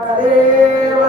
देव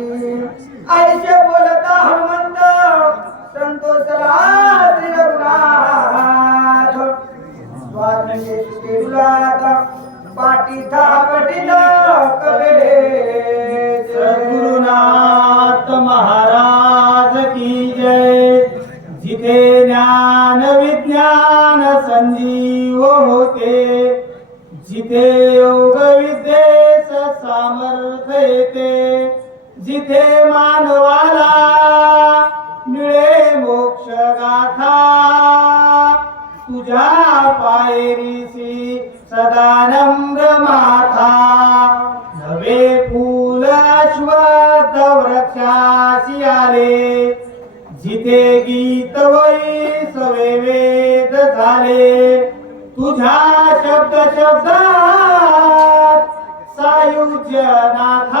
Ayse बोलता हनुमंत संतोषला श्री रघुनाथ स्वामी सुखीलात म्हणजे पाठी थापटील कवे जिथे मानवाला मिळे मोक्ष गाथा तुझ्या पायरीसी सदानम्र माथा. नवे फूल अश्वत वृक्षाशी आले जिथे गीत वै सवे वेद झाले. तुझ्या शब्द शब्दात सायुज्य नाथा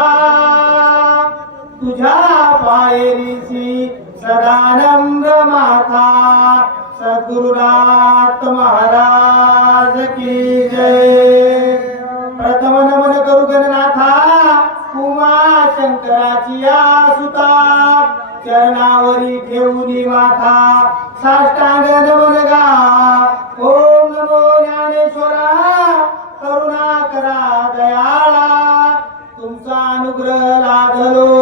तुझ्या पायरीसी सदानंद माथा सद्गुरुनाथ महाराज की जय. प्रथम नमन करू गणनाथा उमा शंकराची या सुता चरणावरी ठेवून माथा साष्टांग नमन गा. ओम नमो ज्ञानेश्वरा करुणा करा दयाळा. तुमचा अनुग्रह लाधलो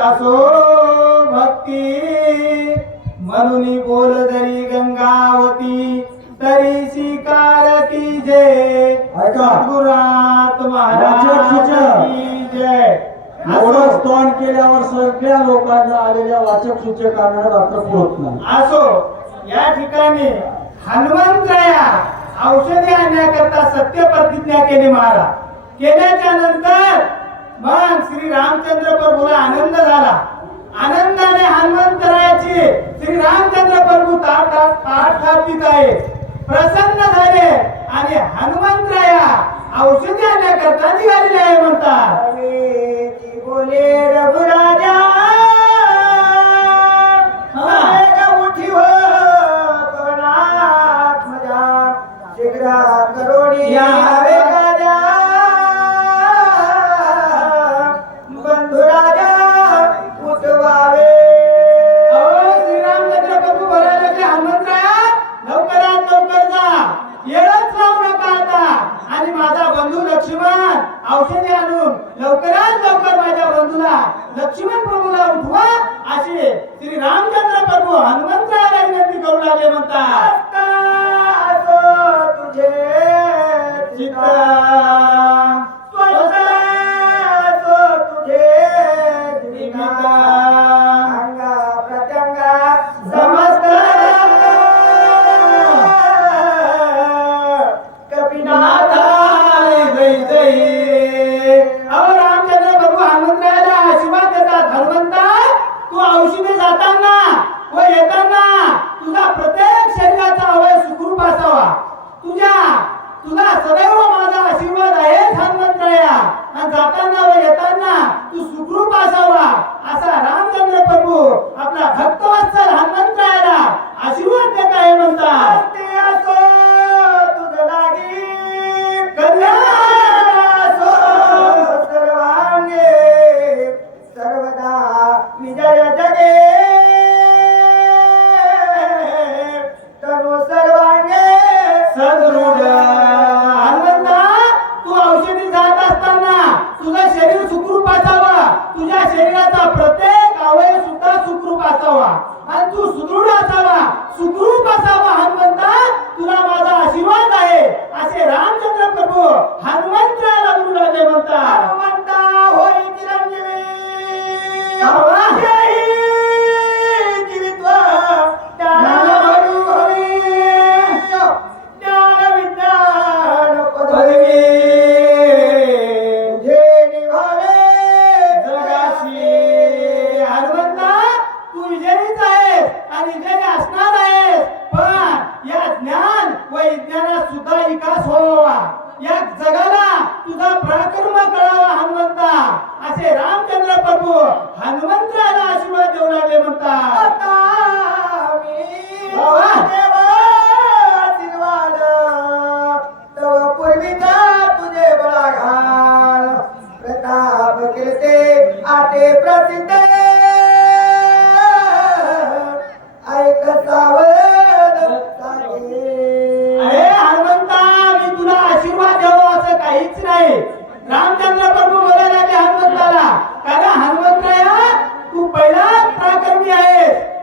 असो भक्ती. म्हणून बोल जरी गंगावती तरी स्वीकार की जय. ऐका. गुरुनाथ महाराज जय. एवढं स्तोन केल्यावर सगळ्या लोकांना आलेल्या वाचक सूचकांना रात्र पुरत नाही असो. या ठिकाणी हनुमंतराया औषधी आणण्याकरता सत्य प्रतिज्ञा केली महाराज. केल्याच्यानंतर मग श्री रामचंद्र प्रभूला आनंद झाला. आनंदाने हनुमंतरायाची श्री रामचंद्र प्रभू ताट थापित आहे. प्रसन्न झाले आणि हनुमंतराया औषधी आणण्याकरता निघालेले आहे म्हणतात. बोले रघुराजा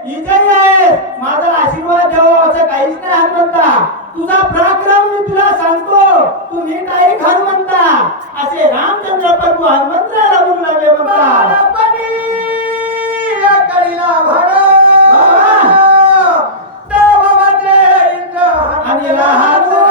विजयी आहे माझा आशीर्वाद द्यावा असं काहीच नाही हनुमंता. तुझा पराक्रम मी तुला सांगतो. तू मी काही म्हणता. असे रामचंद्र प्रभू हनुमंतराला बोलू लागले म्हणतात आणि लहान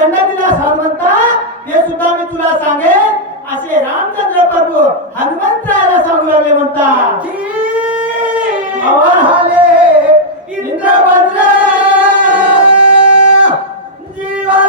दंड दिला हनुमंता हे सुद्धा मी तुला सांगेन. असे रामचंद्र प्रभू हनुमंतराला सांगू लागले म्हणतात इंद्र बदले. जीवा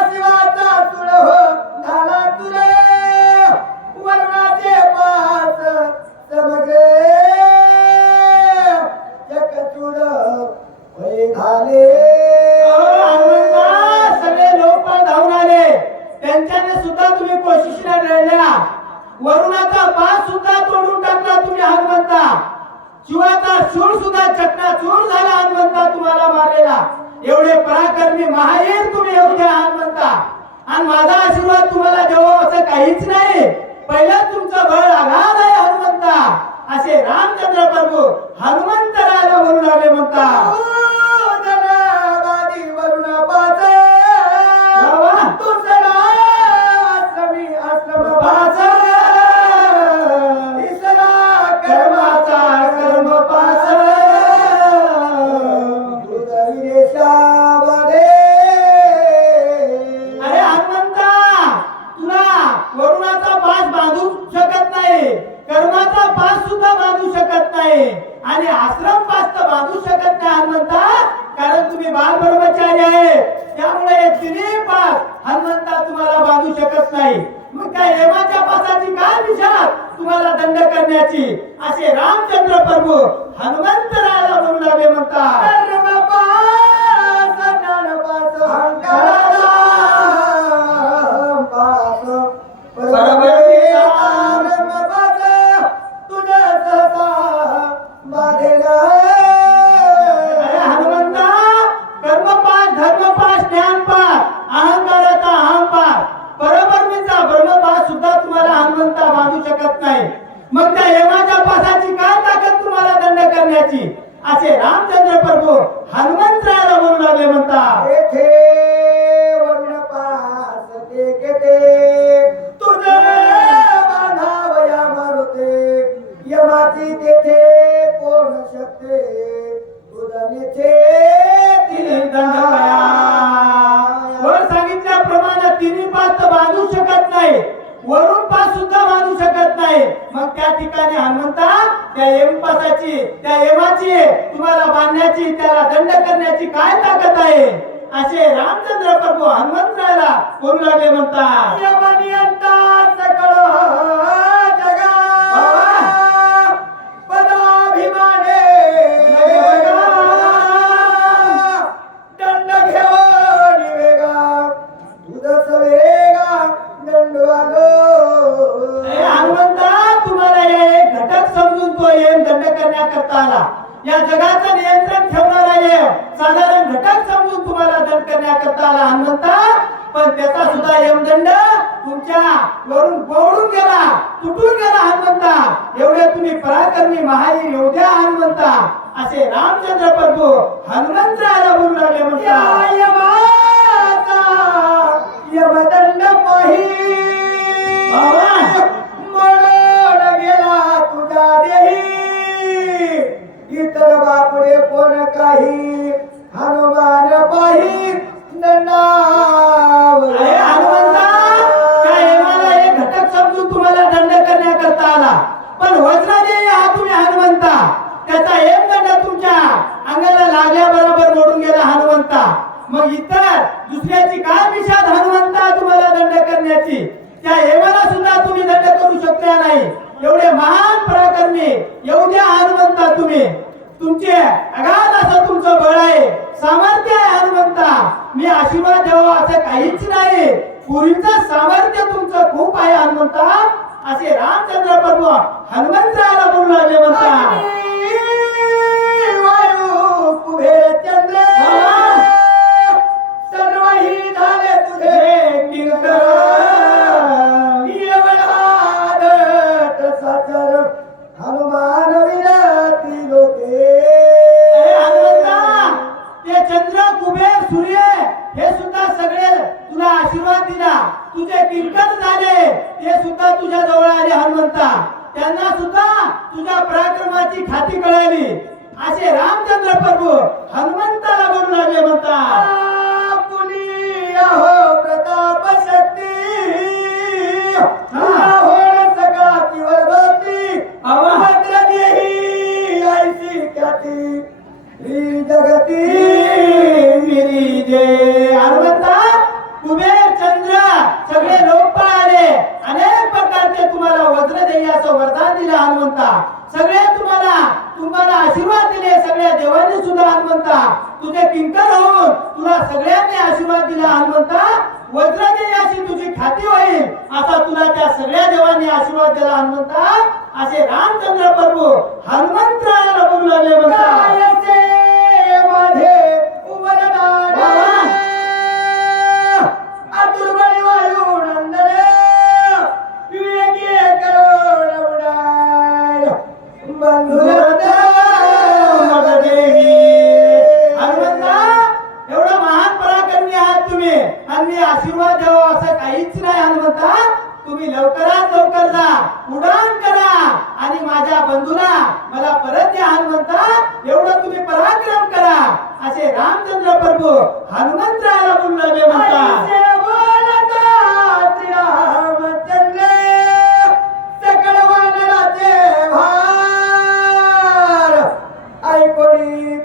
वरुणाचा पास सुद्धा तोडून टाकला तुम्ही हनुमंता. शिवाचा शूर सुद्धा चकनाचूर झाला हनुमंता तुम्हाला मारलेला. एवढे पराक्रमी महावीर तुम्ही एवढे हनुमंता. आणि माझा आशीर्वाद तुम्हाला देवो असं काहीच नाही. पहिला तुमचं बळ आघात आहे हनुमंता. असे रामचंद्र प्रभू हनुमंत राजा म्हणून आले म्हणतात. तिन्ही पास हनुमंता तुम्हाला बांधू शकत नाही. मग काय यमाच्या पासाची काय विचार? तुम्हाला दंड करण्याची. असे रामचंद्र प्रभू हनुमंतराला म्हणू लागले म्हणतात. नाही वरून पास सुद्धा बांधू शकत नाही. मग त्या ठिकाणी हनुमंता त्या यमपासाची त्या एमाची तुम्हाला बांधण्याची त्याला दंड करण्याची काय ताकद आहे? असे रामचंद्र प्रभू हनुमंतराला करू लागले म्हणतात. या जगाचं नियंत्रण ठेवणारा यम साधारण घटक समजून तुम्हाला दंड करण्याकरता आला हनुमंता पण त्याचा सुद्धा यमदंड तुमच्या वरून पळून गेला तुटून गेला हनुमंता एवढे तुम्ही पराक्रमी महावीर योद्धा हनुमंता असे रामचंद्र प्रभू हनुमंतराला बोलू लागले म्हणता मग इतर दुसऱ्याची काय विषाद हनुमंता तुम्हाला दंड करण्याची? त्या हेमाला सुद्धा तुम्ही दंड करू शकल्या नाही. एवढे महान पराक्रमी एवढ्या हनुमंता तुम्ही. तुमचे अगाध असं तुमचं बळ आहे. सामर्थ्य आहे हनुमंता मी आशीर्वाद द्यावा असं काहीच नाही. पूर्वीचं सामर्थ्य तुमचं खूप आहे हनुमंता असे रामचंद्र प्रभू हनुमंतराला बोलू लागले म्हणता वायू कुबेर चंद्र. होऊन तुला सगळ्यांनी आशीर्वाद दिला. हनुमंता वज्र देई अशी तुझी खाती होईल असा तुला त्या सगळ्या देवांनी आशीर्वाद दिला. हनुमंता असे रामचंद्र प्रभू हनुमंतरायाला बोलू लागले म्हणता. तुम्ही आणि मी आशीर्वाद द्यावा असं काहीच नाही हनुमंता. तुम्ही लवकरात लवकर जा उडान करा. आणि माझ्या बंधूला मला परत द्या हनुमंता. एवढं तुम्ही पराक्रम करा. असे रामचंद्र प्रभू हनुमंतराला बोलू लागले म्हणता. ऐसे बोलता श्रीरामचंद्र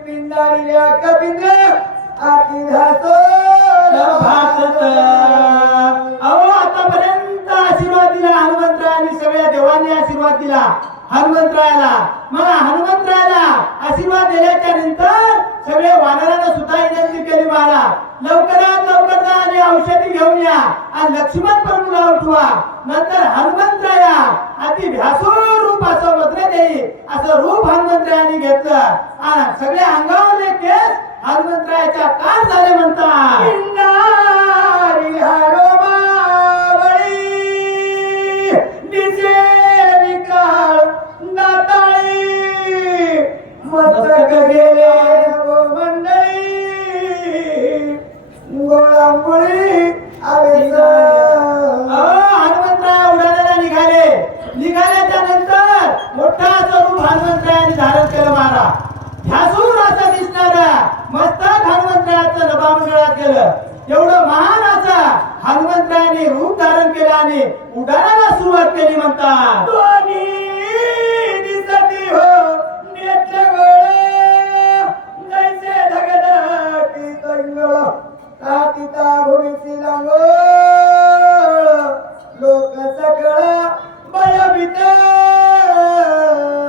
पिंडारिल्या कपिंद्र आती दिला हनुमंतरायाला मग हनुमंतरायाला आशीर्वाद दिल्याच्या नंतर सगळे वानरांना सुद्धा विनंती केली महाराज. लवकरात लवकर जा आणि औषधी घेऊन या. आणि लक्ष्मण प्रभूला उठवा. नंतर हनुमंतराया अति भ्यासूर रूप असं वस्त्र देई असं रूप हनुमंतरायाने घेतलं. आणि सगळे अंगावरले केस हनुमंतरायाच्या काय झाले म्हणतात. मस्तक हनुमंतरायाचं नभामंडळात गेलं. एवढं महान असं हनुमंतरायांनी रूप धारण केलं आणि उडाण्याला सुरुवात केली म्हणतात. हो लोक भयभीत.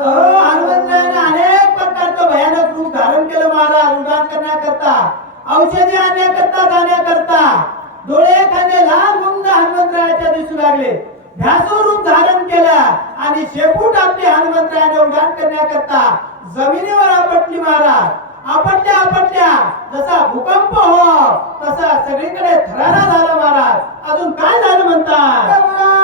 हनुमंतरायाने अनेक प्रकारचं भयानक रूप धारण केलं महाराज उड्डाण करण्याकरता. औषधी आणण्याकरता जाण्याकरता. डोळे एखादे लाल मुंग हनुमंतरायाच्या दिसू लागले. भ्यासो रूप धारण केला आणि शेपूट आपले हनुमंतरायाने उड्डाण करण्याकरता जमिनीवर आपटली महाराज. आपटल्या आपटल्या. जसा भूकंप हो तसा सगळीकडे थरारा झाला महाराज. अजून काय झालं म्हणतात? भगवान.